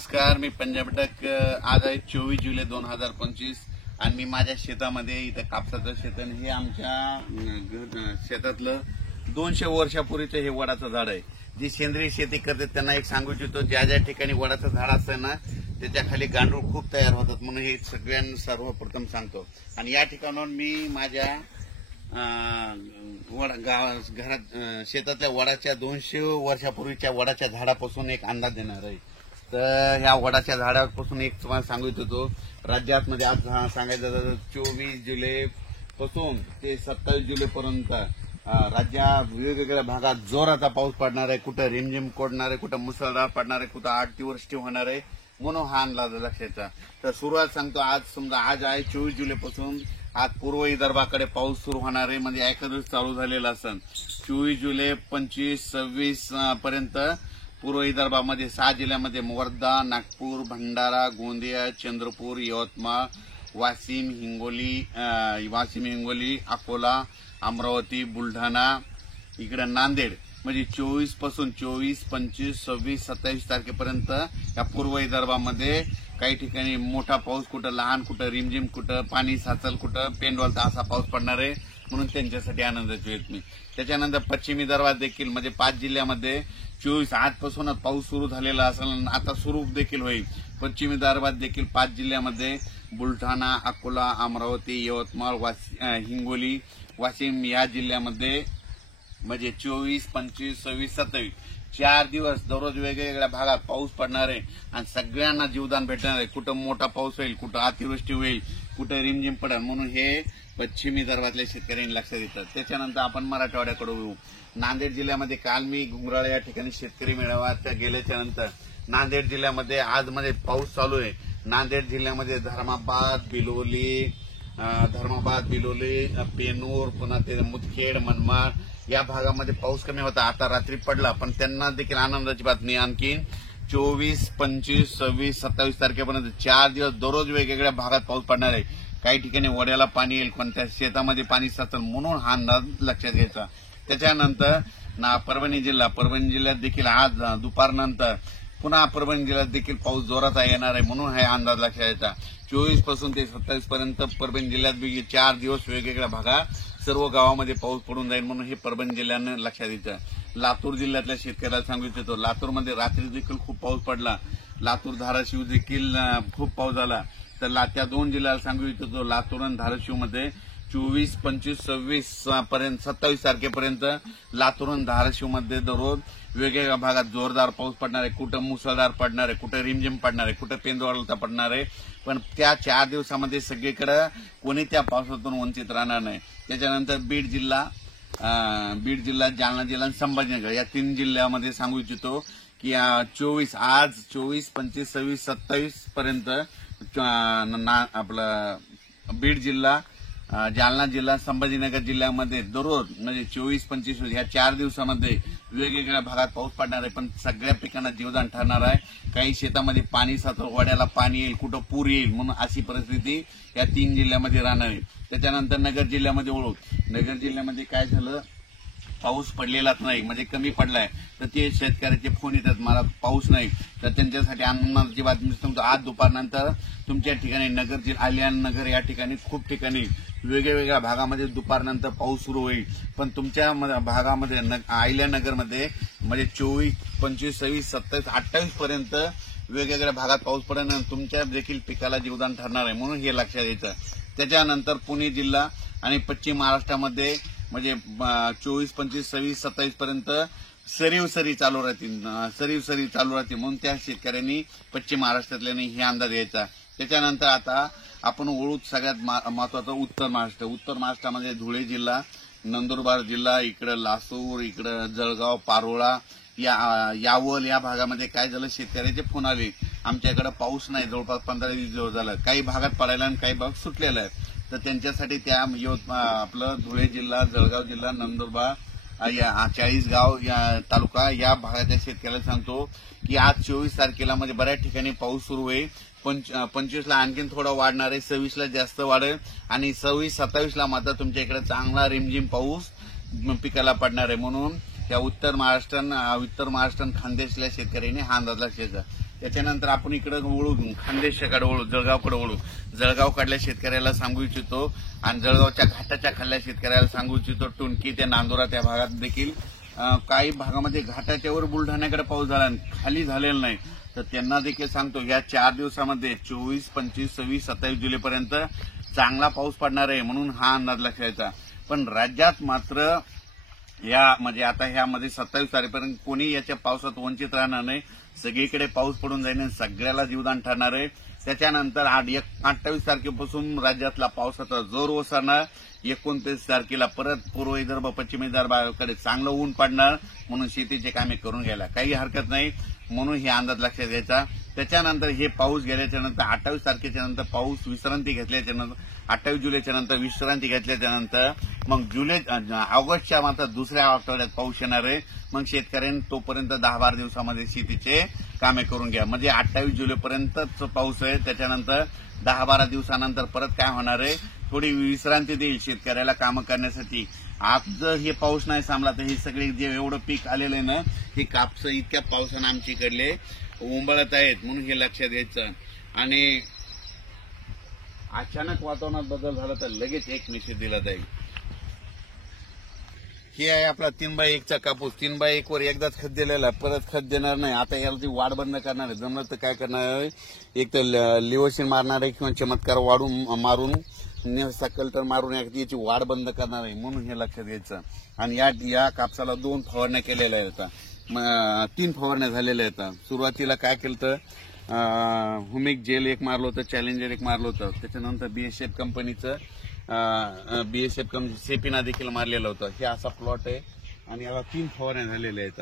नमस्कार, मी पंजाब डक. आज आहे 24 जुलै 2025 आणि मी माझ्या शेतामध्ये इथं कापसाचं शेत आहे. हे आमच्या शेतातलं 200 वर्षापूर्वीचं हे वडाचं झाड आहे. जी सेंद्रिय शेती करते त्यांना एक सांगू इच्छितो, ज्या ज्या ठिकाणी वडाचं झाड असतं ना त्याच्या खाली गांडूळ खूप तयार होतात, म्हणून हे सगळ्यांना सर्वप्रथम सांगतो. आणि या ठिकाणाहून मी माझ्या घरात शेतातल्या वडाच्या 200 वर्षापूर्वीच्या वडाच्या झाडापासून एक अंदाज देणार आहे. तर ह्या वडाच्या झाडापासून एक तुम्हाला सांगू इच्छितो, राज्यात मध्ये आज सांगायचं तर 24 जुलै पासून ते 27 जुलै पर्यंत राज्यात वेगवेगळ्या भागात जोराचा पाऊस पडणार आहे. कुठं रिमझिम पडणार आहे, कुठं मुसळधार पडणार आहे, कुठं 8 दिवस होणार आहे, म्हणून हा अंदाज लक्षाचा. तर सुरुवात सांगतो, आज समजा आज आहे 24 जुलै पासून आज पूर्व विदर्भाकडे पाऊस सुरू होणार आहे. म्हणजे एखादं चालू झालेला असेल 24 जुलै 25, 26 पर्यंत पूर्व विदर्भामध्ये 6 जिल्ह्यामध्ये वर्धा, नागपूर, भंडारा, गोंदिया, चंद्रपूर, यवतमाळ, वाशिम, हिंगोली, अकोला, अमरावती, बुलढाणा, इकडे नांदेड, म्हणजे 24 पासून 24, 25, 26, 27 तारखेपर्यंत या पूर्व विदर्भामध्ये काही ठिकाणी मोठा पाऊस, कुठं लहान, कुठं रिमझिम, कुठं पाणी साचल, कुठं पेंडवलता असा पाऊस पडणार आहे, म्हणून त्यांच्यासाठी आनंदाची वेळ मी. त्याच्यानंतर पश्चिम विदर्भात देखील म्हणजे 5 जिल्ह्यामध्ये 24 आजपासूनच पाऊस सुरू झालेला असेल, आता सुरू देखील होईल. पश्चिम विदर्भात देखील 5 जिल्ह्यामध्ये बुलढाणा, अकोला, अमरावती, यवतमाळ, हिंगोली, वाशिम या जिल्ह्यामध्ये म्हणजे 24, 25, 26, 27 4 दिवस दररोज वेगवेगळ्या भागात पाऊस पडणार आहे आणि सगळ्यांना जीवदान भेटणार आहे. कुठं मोठा पाऊस होईल, कुठं अतिवृष्टी होईल, कुठं रिमझिम पडेल, म्हणून हे पश्चिम विदर्भातल्या शेतकऱ्यांनी लक्षात येतात. त्याच्यानंतर आपण मराठवाड्याकडे येऊ. नांदेड जिल्ह्यामध्ये काल मी घुंगराळ या ठिकाणी शेतकरी मेळाव्यात गेल्याच्या नंतर नांदेड जिल्ह्यामध्ये आज मध्ये पाऊस चालू आहे. नांदेड जिल्ह्यामध्ये धर्माबाद, बिलोली, पेनूर, पुन्हा ते मुदखेड, मनमाड या भागामध्ये पाऊस कमी होता, आता रात्री पडला. पण त्यांना देखील आनंदाची बातमी, आणखीन 24, 25, 26, 27 तारखेपर्यंत 4 दिवस दररोज वेगवेगळ्या भागात पाऊस पडणार आहे. काही ठिकाणी वड्याला पाणी येईल, कोणत्या शेतामध्ये पाणी साचेल, म्हणून हा अंदाज लक्षात घ्यायचा. त्याच्यानंतर परभणी जिल्ह्यात देखील आज दुपारनंतर पुन्हा परभणी जिल्ह्यात देखील पाऊस जोराचा येणार आहे, म्हणून हा अंदाज लक्षात घ्यायचा. 24 पासून ते 27 पर्यंत परभणी जिल्ह्यात 4 दिवस वेगवेगळ्या भागात सर्व गावामध्ये पाऊस पडून जाईल, म्हणून हे परभणी जिल्ह्यानं लक्षात द्यायचं. लातूर जिल्ह्यातल्या शेतकऱ्याला सांगू इच्छितो, लातूरमध्ये रात्री देखील खूप पाऊस पडला. लातूर, धाराशिव देखील खूप पाऊस झाला. तर त्या 2 जिल्ह्याला सांगू इच्छितो, लातूर आणि धाराशिवमध्ये 24, 25, 26 पर्यंत 27 तारखेपर्यंत लातूर आणि धाराशिवमध्ये दररोज वेगवेगळ्या भागात जोरदार पाऊस पडणार आहे. कुठं मुसळधार पडणार आहे, कुठं रिमझिम पडणार आहे, कुठं पेंदवळता पडणार आहे. पण त्या 4 दिवसामध्ये सगळीकडे कोणी त्या पावसातून वंचित राहणार नाही. त्याच्यानंतर बीड जिल्हा, जालना जिल्हा आणि संभाजीनगर या 3 जिल्ह्यामध्ये सांगू इच्छितो की आज 24, 25, 26, 27 पर्यंत आपलं बीड जिल्हा, जालना जिल्हा, संभाजीनगर जिल्ह्यामध्ये दररोज म्हणजे 24, 25 या 4 दिवसामध्ये वेगवेगळ्या भागात पाऊस पडणार आहे. पण सगळ्या पिकांना जीवदान ठरणार आहे. काही शेतामध्ये पाणी साचल, वड्याला पाणी येईल, कुठं पूर येईल, म्हणून अशी परिस्थिती या 3 जिल्ह्यामध्ये राहणार आहे. त्याच्यानंतर नगर जिल्ह्यामध्ये वळू. नगर जिल्ह्यामध्ये काय झालं, पाऊस पडलेलाच नाही, म्हणजे कमी पडलाय. तर ते शेतकऱ्याचे फोन येतात, मला पाऊस नाही. तर त्यांच्यासाठी आनंदाची बातमी सांगतो, आज दुपारनंतर तुमच्या ठिकाणी नगर या ठिकाणी खूप ठिकाणी वेगवेगळ्या भागामध्ये दुपारनंतर पाऊस सुरू होईल. पण तुमच्या भागामध्ये आयल्यानगरमध्ये म्हणजे 24, 25, 26, 27, 28 पर्यंत वेगवेगळ्या भागात पाऊस पडेल आणि तुमच्या देखील पिकाला जीवदान ठरणार आहे, म्हणून हे लक्षात यायचं. त्याच्यानंतर पुणे जिल्हा आणि पश्चिम महाराष्ट्रामध्ये म्हणजे 24, 25, 26, 27 पर्यंत सरी चालू राहतील, म्हणून त्या शेतकऱ्यांनी पश्चिम महाराष्ट्रातल्यानी हे अंदाज घ्यायचा. त्याच्यानंतर आता आपण ओळखू सगळ्यात महत्वाचं उत्तर महाराष्ट्रामध्ये धुळे जिल्हा, नंदुरबार जिल्हा, इकडं लासूर, इकडं जळगाव, पारोळा, यावल या भागामध्ये काय झालं, शेतकऱ्याचे फोन आले, आमच्याकडे पाऊस नाही, जवळपास 15-20 दिवस झाला, काही भागात पडायला आणि काही भाग सुटलेला आहे. तर त्यांच्यासाठी त्या आपलं धुळे जिल्हा, जळगाव जिल्हा, नंदुरबार, चाळीसगाव या तालुका या भागाच्या शेतकऱ्याला सांगतो की आज 24 तारखेला म्हणजे बऱ्याच ठिकाणी पाऊस सुरू होईल. 25ला आणखीन थोडा वाढणार आहे, 26ला जास्त वाढेल आणि 26, 27ला मात्र तुमच्या इकडे चांगला रिमझिम पाऊस पिकाला पडणार आहे. म्हणून त्या उत्तर महाराष्ट्र खानदेशल्या शेतकऱ्यांनी हा अंदाज लक्षात त्याच्यानंतर आपण इकडे वळू, खानदेशाकडे वळू, जळगावकडे वळू. जळगाव कडल्या शेतकऱ्याला सांगू इच्छितो आणि जळगावच्या घाटाच्या खाल्ल्या शेतकऱ्याला सांगू इच्छितो. टुणकी ते नांदुरा त्या भागात देखील काही भागामध्ये घाटाच्या वर बुलढाण्याकडे पाऊस झाला, खाली झालेला नाही. तर त्यांना देखील सांगतो या 4 दिवसामध्ये 24, 25, 26, 27 जुलैपर्यंत चांगला पाऊस पडणार आहे, म्हणून हा अंदाज लक्षात घ्यायचा. पण राज्यात मात्र या म्हणजे आता ह्यामध्ये 27 तारखेपर्यंत कोणी याच्या पावसात वंचित राहणार नाही. सगळीकडे पाऊस पडून जाईल आणि सगळ्याला जीवदान ठरणार आहे. त्याच्यानंतर 28 तारखेपासून राज्यातला पावसाचा जोर ओसरणार. 29 तारखेला परत पूर्व विदर्भ, पश्चिम विदर्भाकडे चांगलं ऊन पडणार, म्हणून शेतीचे कामे करून घ्यायला काही हरकत नाही. म्हणून हे अंदाज लक्षात घ्यायचा. त्याच्यानंतर हे पाऊस गेल्याच्या नंतर 28 तारखेच्या नंतर पाऊस विश्रांती घेतल्याच्या नंतर 28 जुलैच्या नंतर विश्रांती घेतल्याच्या नंतर मग ऑगस्टच्या मात्र दुसऱ्या आठवड्यात पाऊस येणार आहे. मग शेतकऱ्यांनी तोपर्यंत 10-12 दिवसामध्ये शेतीचे कामे करून घ्या. म्हणजे 28 जुलैपर्यंतच पाऊस आहे. त्याच्यानंतर 10-12 दिवसानंतर परत काय होणार आहे, थोडी विश्रांती देईल शेतकऱ्याला कामं करण्यासाठी. आज जर हे पाऊस नाही थांबला तर हे सगळे जे एवढं पीक आलेलं आहे ना, हे कापसं इतक्या पावसानं आमच्याकडले उंबळत आहेत, म्हणून हे लक्षात घ्यायचं. आणि अचानक वातावरणात बदल झाला तर लगेच एक निषेध दिला जाईल. हे आहे आपला 3x1 कापूस. 3x1 वर एकदाच खत दिलेला आहे, परत खत देणार नाही. आता याची वाढ बंद करणार आहे. जमलं तर काय करणार आहे, एक तर लिवोसिन मारणार आहे किंवा चमत्कार मारून कल्टर मारून याची वाढ बंद करणार आहे, म्हणून हे लक्षात घ्यायचं. आणि या कापसाला 2 फवारण्या केलेल्या आहेत, 3 फवारण्या झालेल्या आहेत. सुरुवातीला काय केलं तर हुमिक जेल एक मारलं होतं, चॅलेंजर एक मारलं होतं. त्याच्यानंतर बीएसएफ कंपनीचं सेपिना देखील मारलेलं होतं. हे असा प्लॉट आहे आणि याला 3 फवारण्या झालेल्या आहेत.